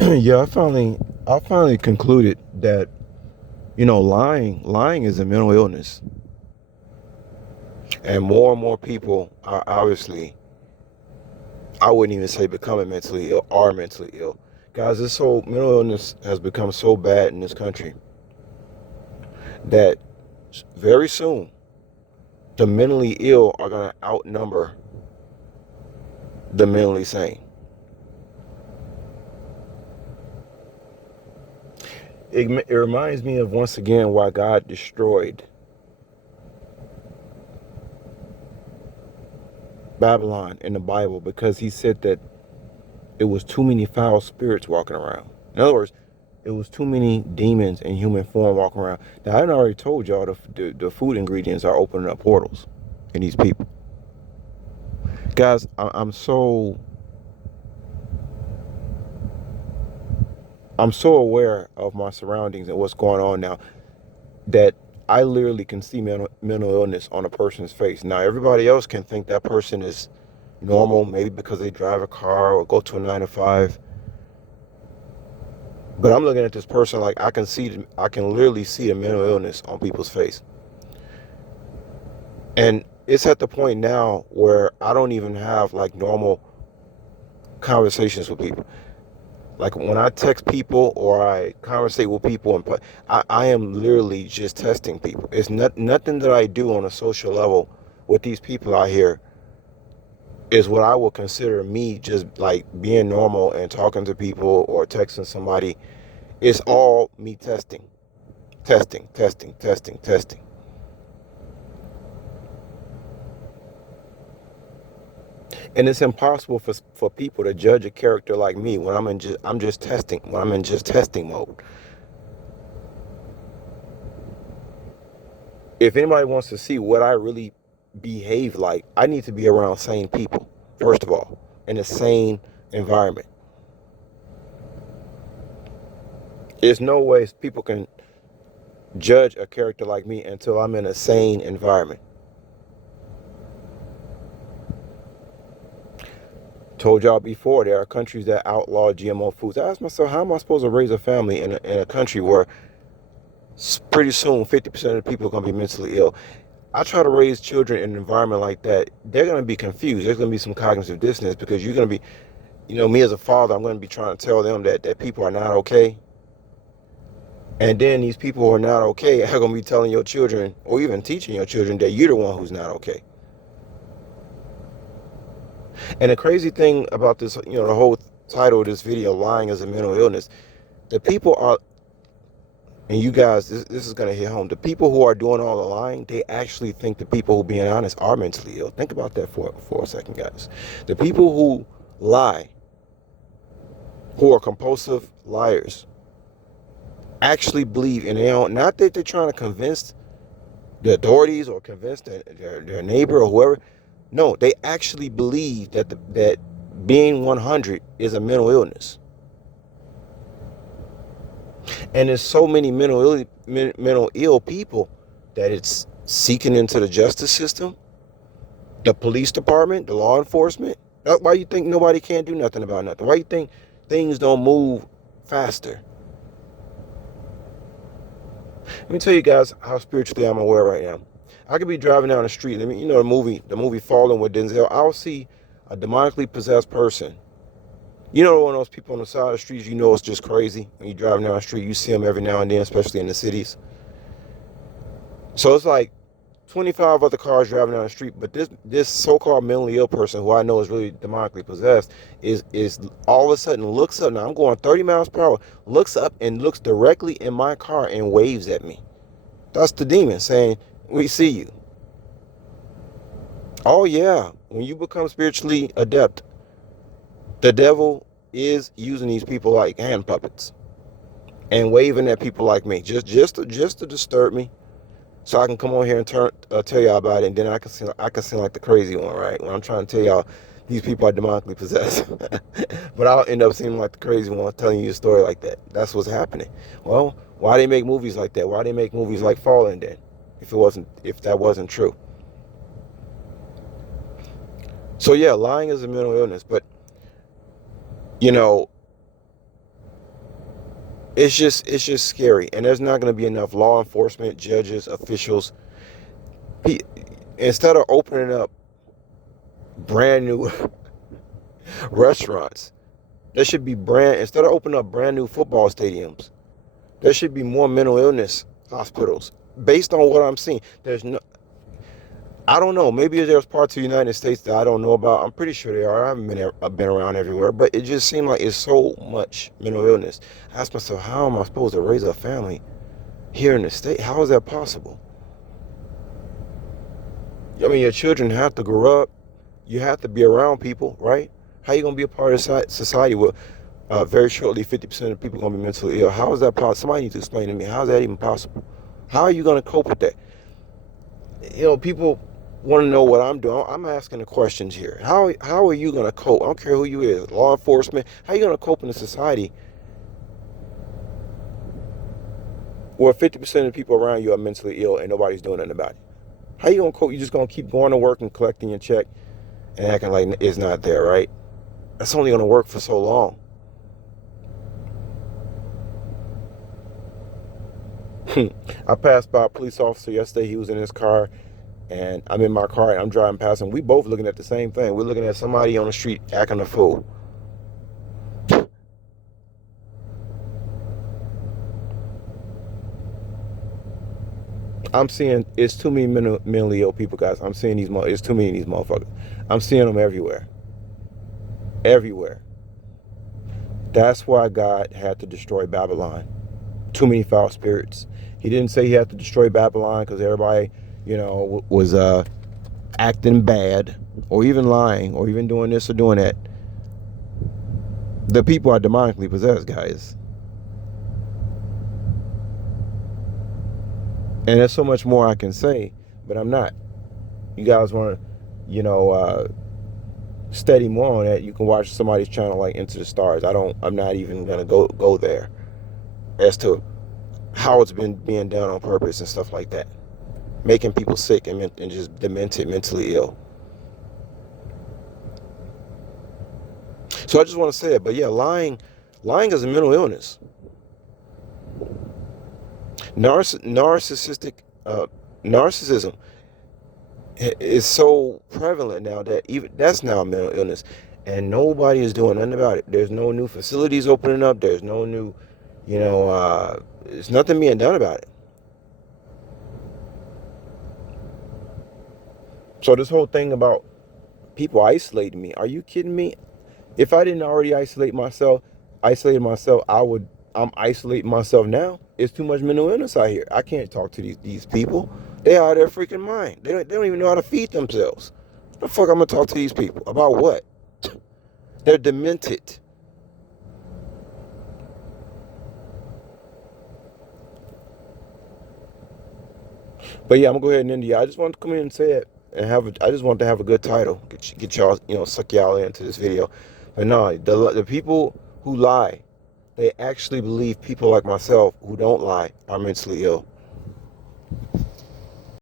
Yeah, I finally concluded that lying is a mental illness, and more people are obviously, I wouldn't even say becoming mentally ill, are mentally ill. Guys, this whole mental illness has become so bad in this country that very soon the mentally ill are going to outnumber the mentally sane. It reminds me of once again why God destroyed Babylon in the Bible, because he said that it was too many foul spirits walking around. In other words, it was too many demons in human form walking around. Now, I already told y'all the food ingredients are opening up portals in these people. Guys, I'm so aware of my surroundings and what's going on now that I literally can see mental illness on a person's face. Now, everybody else can think that person is normal, maybe because they drive a car or go to a 9 to 5. But I'm looking at this person like I can literally see the mental illness on people's face. And it's at the point now where I don't even have like normal conversations with people. Like when I text people or I conversate with people, and I am literally just testing people. It's nothing that I do on a social level with these people out here is what I would consider me just like being normal and talking to people or texting somebody. It's all me testing, testing, testing, testing, testing. And it's impossible for people to judge a character like me when I'm just testing, when I'm in just testing mode. If anybody wants to see what I really behave like, I need to be around sane people, first of all, in a sane environment. There's no way people can judge a character like me until I'm in a sane environment. Told y'all before, there are countries that outlaw GMO foods. I asked myself, how am I supposed to raise a family in a country where pretty soon 50% of the people are going to be mentally ill? I try to raise children in an environment like that. They're going to be confused. There's going to be some cognitive dissonance because you're going to be, me as a father, I'm going to be trying to tell them that people are not okay. And then these people who are not okay are going to be telling your children or even teaching your children that you're the one who's not okay. And the crazy thing about this, the whole title of this video, lying is a mental illness, the people are, and you guys, this is going to hit home. The people who are doing all the lying, they actually think the people who being honest are mentally ill. Think about that for a second, guys. The people who lie, who are compulsive liars, actually believe, and they don't, not that they're trying to convince the authorities or convince their neighbor or whoever. No, they actually believe that being 100 is a mental illness. And there's so many mental ill people that it's seeking into the justice system, the police department, the law enforcement. Why you think nobody can't do nothing about nothing? Why you think things don't move faster? Let me tell you guys how spiritually I'm aware right now. I could be driving down the street. The movie Fallen with Denzel. I'll see a demonically possessed person. One of those people on the side of the streets, it's just crazy. When you're driving down the street, you see them every now and then, especially in the cities. So it's like 25 other cars driving down the street, but this so-called mentally ill person, who I know is really demonically possessed, is all of a sudden looks up. Now I'm going 30 miles per hour. Looks up and looks directly in my car and waves at me. That's the demon saying, "We see you." Oh yeah, when you become spiritually adept, the devil is using these people like hand puppets and waving at people like me, just to disturb me, so I can come on here and tell y'all about it, and then I can seem like the crazy one, right? When I'm trying to tell y'all these people are demonically possessed, but I'll end up seeming like the crazy one telling you a story like that. That's what's happening. Well, why they make movies like that? Why they make movies like Fallen then? If that wasn't true. So yeah, lying is a mental illness, but you know It's just scary, and there's not going to be enough law enforcement, judges, officials. Instead of opening up brand new restaurants, there should be instead of opening up brand new football stadiums, there should be more mental illness hospitals. Based on what I'm seeing, I don't know. Maybe there's parts of the United States that I don't know about. I'm pretty sure there are. I haven't been around everywhere, but it just seemed like it's so much mental illness. I asked myself, how am I supposed to raise a family here in the state? How is that possible? I mean, your children have to grow up. You have to be around people, right? How you gonna be a part of society where very shortly 50% of people are gonna be mentally ill? How is that possible? Somebody needs to explain to me. How is that even possible? How are you gonna cope with that? People want to know what I'm doing. I'm asking the questions here. How are you going to cope? I don't care who you is, law enforcement. How are you going to cope in a society where 50% of the people around you are mentally ill and nobody's doing nothing about it? How are you going to cope? You're just going to keep going to work and collecting your check and acting like it's not there, right? That's only going to work for so long. I passed by a police officer yesterday. He was in his car. And I'm in my car and I'm driving past him. We both looking at the same thing. We're looking at somebody on the street acting a fool. I'm seeing it's too many mentally ill people, guys. I'm seeing it's too many of these motherfuckers. I'm seeing them everywhere. Everywhere. That's why God had to destroy Babylon. Too many foul spirits. He didn't say he had to destroy Babylon because everybody, was acting bad or even lying or even doing this or doing that. The people are demonically possessed, guys. And there's so much more I can say, but I'm not. You guys want to, study more on that, you can watch somebody's channel like Into the Stars. I'm not even gonna go there as to how it's been being done on purpose and stuff like that, making people sick and just demented, mentally ill. So I just want to say that. But yeah, lying is a mental illness. Narcissistic narcissism is so prevalent now that even that's now a mental illness, and nobody is doing nothing about it. There's no new facilities opening up. There's no new, there's nothing being done about it. So this whole thing about people isolating me, are you kidding me? If I didn't already isolate myself, I'm isolating myself now. It's too much mental illness out here. I can't talk to these people. They out of their freaking mind. They don't even know how to feed themselves. The fuck I'm gonna talk to these people about what? They're demented. But yeah, I'm gonna go ahead and end. I just wanted to come in and say it and I just want to have a good title. Get y'all, suck y'all into this video. But no, the people who lie, they actually believe people like myself who don't lie are mentally ill.